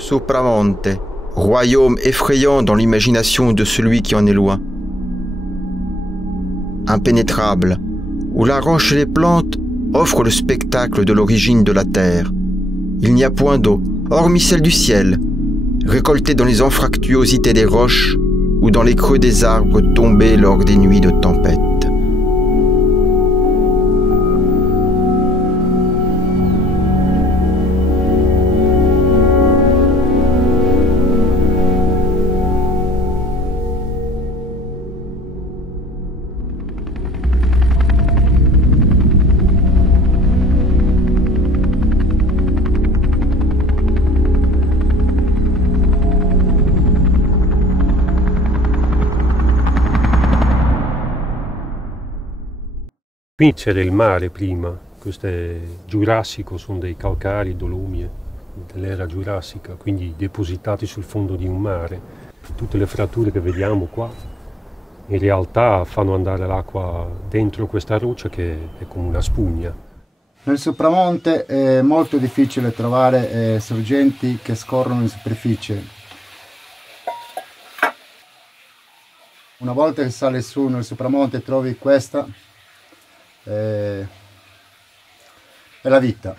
Sopramonte, royaume effrayant dans l'imagination de celui qui en est loin. Impénétrable, où la roche et les plantes offrent le spectacle de l'origine de la terre. Il n'y a point d'eau, hormis celle du ciel, récoltée dans les anfractuosités des roches ou dans les creux des arbres tombés lors des nuits de tempête. Qui c'era il mare prima, questo è giurassico, sono dei calcari, dolomie dell'era giurassica, quindi depositati sul fondo di un mare. Tutte le fratture che vediamo qua in realtà fanno andare l'acqua dentro questa roccia che è come una spugna. Nel sopramonte è molto difficile trovare sorgenti che scorrono in superficie. Una volta che sali su nel sopramonte trovi questa, è la vita.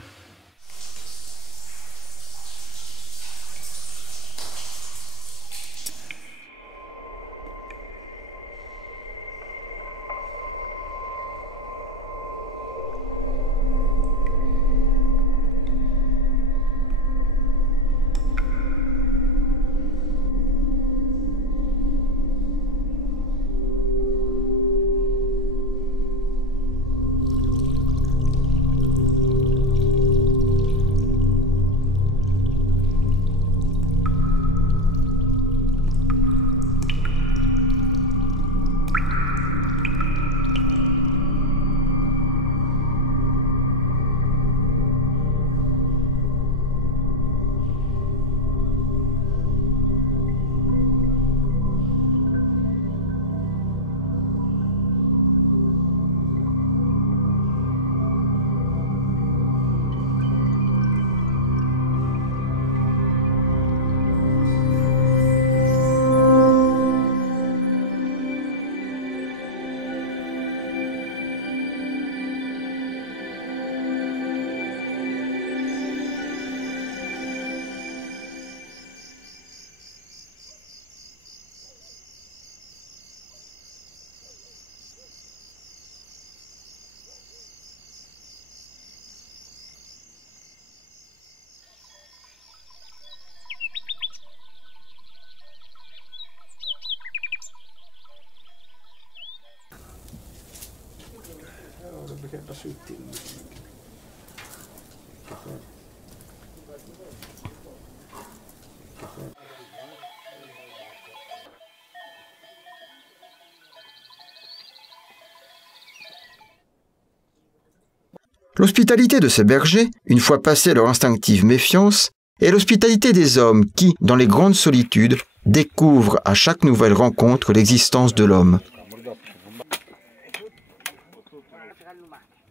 L'hospitalité de ces bergers, une fois passée leur instinctive méfiance, est l'hospitalité des hommes qui, dans les grandes solitudes, découvrent à chaque nouvelle rencontre l'existence de l'homme.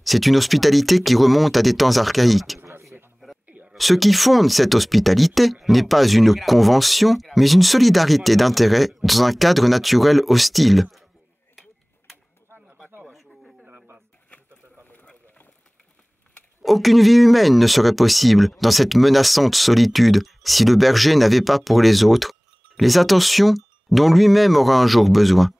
C'est une hospitalité qui remonte à des temps archaïques. Ce qui fonde cette hospitalité n'est pas une convention, mais une solidarité d'intérêt dans un cadre naturel hostile. Aucune vie humaine ne serait possible dans cette menaçante solitude si le berger n'avait pas pour les autres les attentions dont lui-même aura un jour besoin.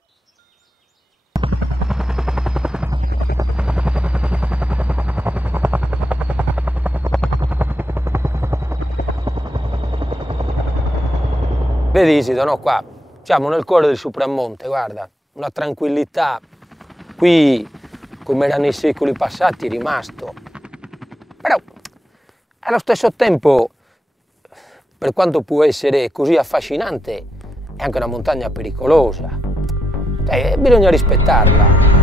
Vedi Isido, no? Qua siamo nel cuore del Sopramonte, guarda, una tranquillità. Qui, come era nei secoli passati, è rimasto. Però, allo stesso tempo, per quanto può essere così affascinante, è anche una montagna pericolosa. Cioè, bisogna rispettarla.